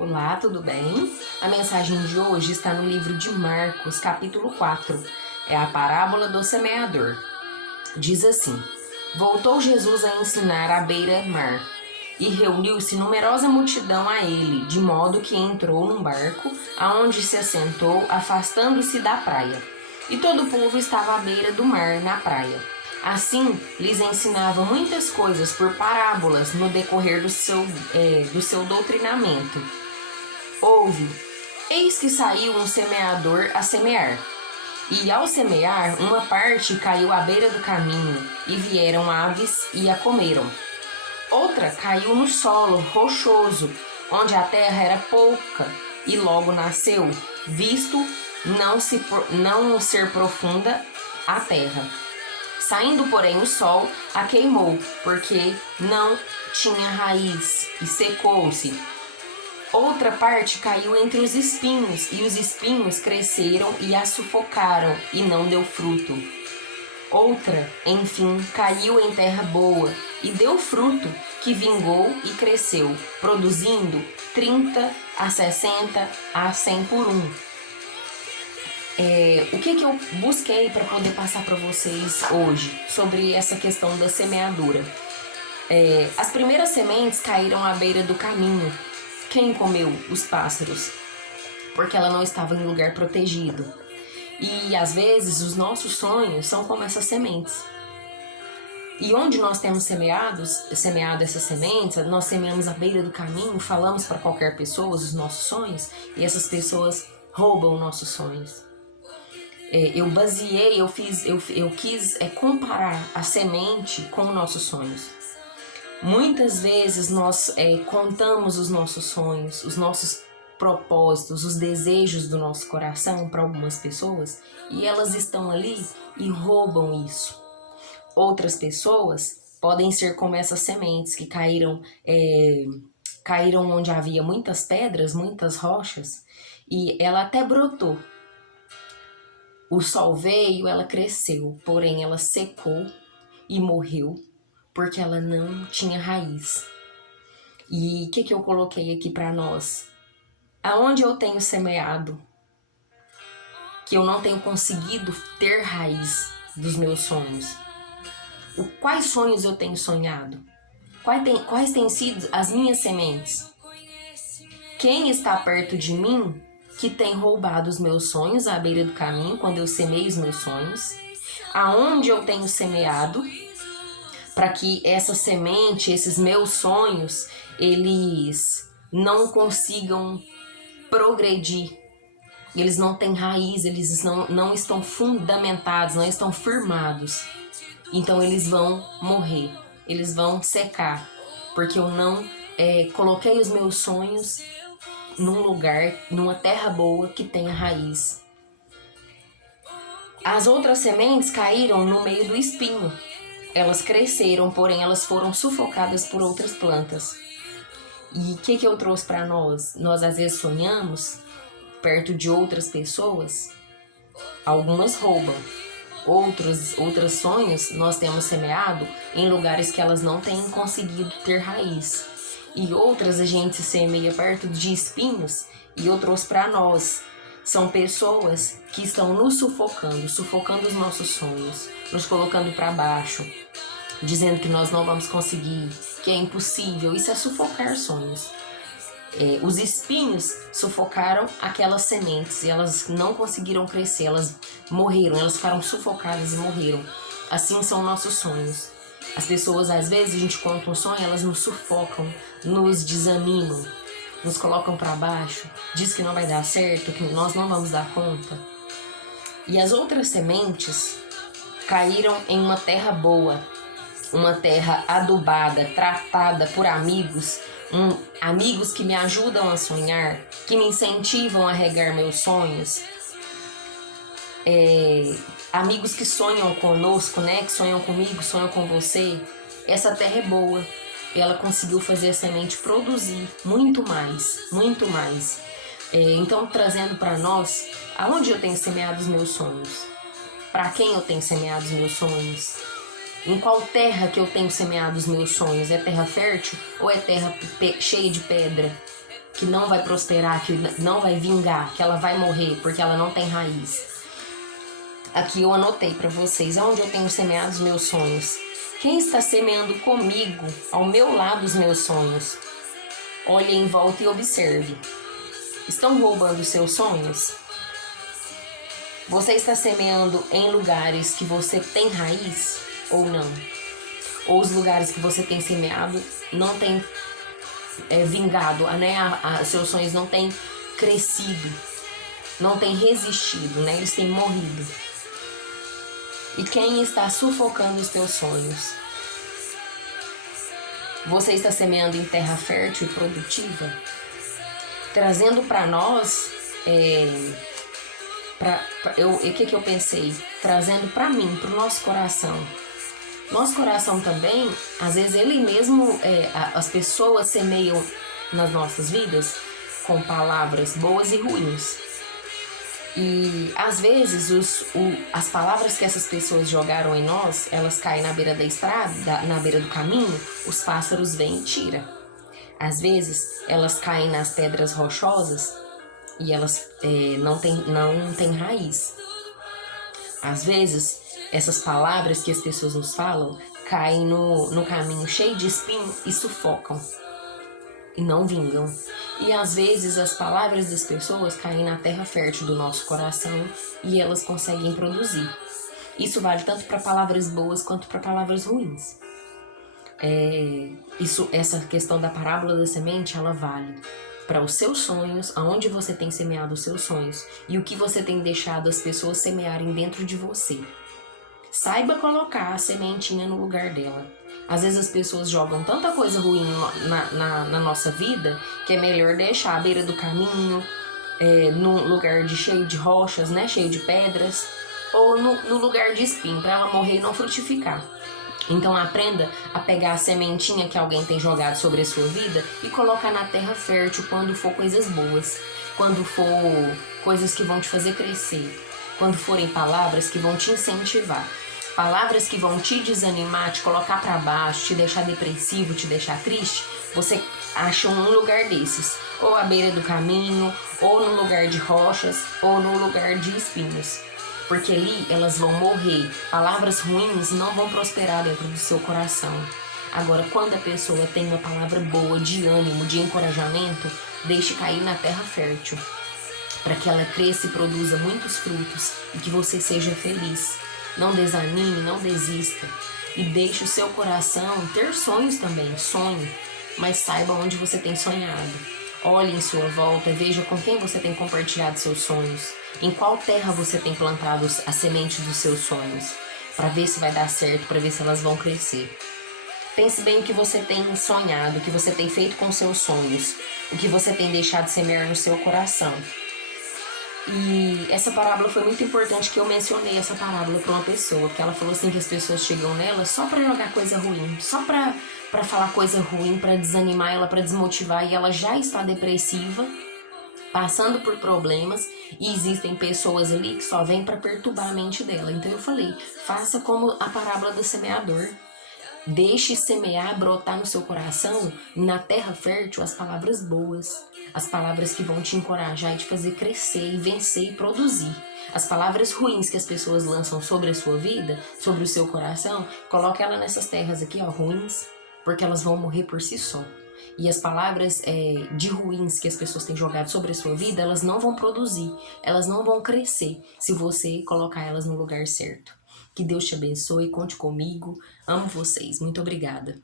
Olá, tudo bem? A mensagem de hoje está no livro de Marcos, capítulo 4. É a parábola do semeador. Diz assim: Voltou Jesus a ensinar à beira-mar, e reuniu-se numerosa multidão a ele, de modo que entrou num barco, aonde se assentou, afastando-se da praia. E todo o povo estava à beira do mar, na praia. Assim, lhes ensinava muitas coisas por parábolas no decorrer do seu doutrinamento. Ouve, eis que saiu um semeador a semear. E ao semear, uma parte caiu à beira do caminho, e vieram aves e a comeram. Outra caiu no solo rochoso, onde a terra era pouca, e logo nasceu, visto não ser profunda a terra. Saindo, porém, o sol a queimou, porque não tinha raiz, e secou-se. Outra parte caiu entre os espinhos, e os espinhos cresceram e a sufocaram, e não deu fruto. Outra, enfim, caiu em terra boa, e deu fruto, que vingou e cresceu, produzindo 30, a 60, a 100 por um. O que eu busquei para poder passar para vocês hoje sobre essa questão da semeadura? As primeiras sementes caíram à beira do caminho. Quem comeu? Os pássaros, porque ela não estava em lugar protegido. E às vezes os nossos sonhos são como essas sementes. E onde nós temos semeado essas sementes, nós semeamos à beira do caminho, falamos para qualquer pessoa os nossos sonhos, e essas pessoas roubam nossos sonhos. Eu quis comparar a semente com os nossos sonhos. Muitas vezes nós contamos os nossos sonhos, os nossos propósitos, os desejos do nosso coração para algumas pessoas, e elas estão ali e roubam isso. Outras pessoas podem ser como essas sementes que caíram onde havia muitas pedras, muitas rochas, e ela até brotou. O sol veio, ela cresceu, porém ela secou e morreu, porque ela não tinha raiz. E o que eu coloquei aqui para nós? Aonde eu tenho semeado, que eu não tenho conseguido ter raiz dos meus sonhos? Quais sonhos eu tenho sonhado? Quais têm sido as minhas sementes? Quem está perto de mim que tem roubado os meus sonhos à beira do caminho, quando eu semeio os meus sonhos? Aonde eu tenho semeado, para que essa semente, esses meus sonhos, eles não consigam progredir. Eles não têm raiz, eles não estão fundamentados, não estão firmados. Então eles vão morrer, eles vão secar, porque eu não coloquei os meus sonhos num lugar, numa terra boa que tenha raiz. As outras sementes caíram no meio do espinho. Elas cresceram, porém elas foram sufocadas por outras plantas. E o que eu trouxe para nós? Nós às vezes sonhamos perto de outras pessoas, algumas roubam. Outros sonhos nós temos semeado em lugares que elas não têm conseguido ter raiz. E outras a gente semeia perto de espinhos, e eu trouxe para nós. São pessoas que estão nos sufocando os nossos sonhos, nos colocando para baixo, dizendo que nós não vamos conseguir, que é impossível. Isso é sufocar sonhos. Os espinhos sufocaram aquelas sementes e elas não conseguiram crescer, elas morreram, elas ficaram sufocadas e morreram. Assim são nossos sonhos. As pessoas, às vezes, a gente conta um sonho, elas nos sufocam, nos desanimam, nos colocam para baixo, diz que não vai dar certo, que nós não vamos dar conta. E as outras sementes caíram em uma terra boa, uma terra adubada, tratada por amigos, amigos que me ajudam a sonhar, que me incentivam a regar meus sonhos, amigos que sonham conosco, né? Que sonham comigo, sonham com você. Essa terra é boa, e ela conseguiu fazer a semente produzir muito mais, muito mais. Então, trazendo para nós, aonde eu tenho semeado os meus sonhos? Para quem eu tenho semeado os meus sonhos? Em qual terra que eu tenho semeado os meus sonhos? É terra fértil ou é terra cheia de pedra? que não vai prosperar, que não vai vingar, que ela vai morrer porque ela não tem raiz. Aqui eu anotei para vocês, aonde eu tenho semeado os meus sonhos. Quem está semeando comigo, ao meu lado, os meus sonhos? Olhe em volta e observe. Estão roubando os seus sonhos? Você está semeando em lugares que você tem raiz ou não? Ou os lugares que você tem semeado não tem vingado, né? Seus sonhos não têm crescido, não têm resistido, né? Eles têm morrido. E quem está sufocando os teus sonhos? Você está semeando em terra fértil e produtiva? Trazendo para nós, o que eu pensei? Trazendo para mim, para o nosso coração. Nosso coração também, às vezes ele mesmo, as pessoas semeiam nas nossas vidas com palavras boas e ruins. E às vezes as palavras que essas pessoas jogaram em nós, elas caem na beira da estrada, na beira do caminho, os pássaros vêm e tiram. Às vezes elas caem nas pedras rochosas e elas não têm raiz. Às vezes essas palavras que as pessoas nos falam caem no caminho cheio de espinho e sufocam e não vingam. E às vezes as palavras das pessoas caem na terra fértil do nosso coração e elas conseguem produzir. Isso vale tanto para palavras boas quanto para palavras ruins. Essa questão da parábola da semente, ela vale para os seus sonhos, aonde você tem semeado os seus sonhos e o que você tem deixado as pessoas semearem dentro de você. Saiba colocar a sementinha no lugar dela. Às vezes as pessoas jogam tanta coisa ruim na nossa vida que é melhor deixar à beira do caminho, num lugar cheio de rochas, né, cheio de pedras, ou no lugar de espinho, para ela morrer e não frutificar. Então aprenda a pegar a sementinha que alguém tem jogado sobre a sua vida e colocar na terra fértil quando for coisas boas, quando for coisas que vão te fazer crescer, quando forem palavras que vão te incentivar. Palavras que vão te desanimar, te colocar para baixo, te deixar depressivo, te deixar triste, você acha um lugar desses, ou à beira do caminho, ou no lugar de rochas, ou no lugar de espinhos. Porque ali elas vão morrer. Palavras ruins não vão prosperar dentro do seu coração. Agora, quando a pessoa tem uma palavra boa, de ânimo, de encorajamento, deixe cair na terra fértil, para que ela cresça e produza muitos frutos e que você seja feliz. Não desanime, não desista. E deixe o seu coração ter sonhos também, sonhe, mas saiba onde você tem sonhado. Olhe em sua volta, veja com quem você tem compartilhado seus sonhos, em qual terra você tem plantado as sementes dos seus sonhos, para ver se vai dar certo, para ver se elas vão crescer. Pense bem o que você tem sonhado, o que você tem feito com seus sonhos, o que você tem deixado semear no seu coração. E essa parábola foi muito importante que eu mencionei essa parábola para uma pessoa, porque ela falou assim que as pessoas chegam nela só para jogar coisa ruim, só para falar coisa ruim, para desanimar ela, para desmotivar, e ela já está depressiva, passando por problemas, e existem pessoas ali que só vêm para perturbar a mente dela. Então eu falei, faça como a parábola do semeador. Deixe semear, brotar no seu coração, na terra fértil, as palavras boas, as palavras que vão te encorajar e te fazer crescer e vencer e produzir. As palavras ruins que as pessoas lançam sobre a sua vida, sobre o seu coração, coloque ela nessas terras aqui, ó, ruins, porque elas vão morrer por si só. E as palavras de ruins que as pessoas têm jogado sobre a sua vida, elas não vão produzir, elas não vão crescer se você colocar elas no lugar certo. Que Deus te abençoe, conte comigo, amo vocês, muito obrigada.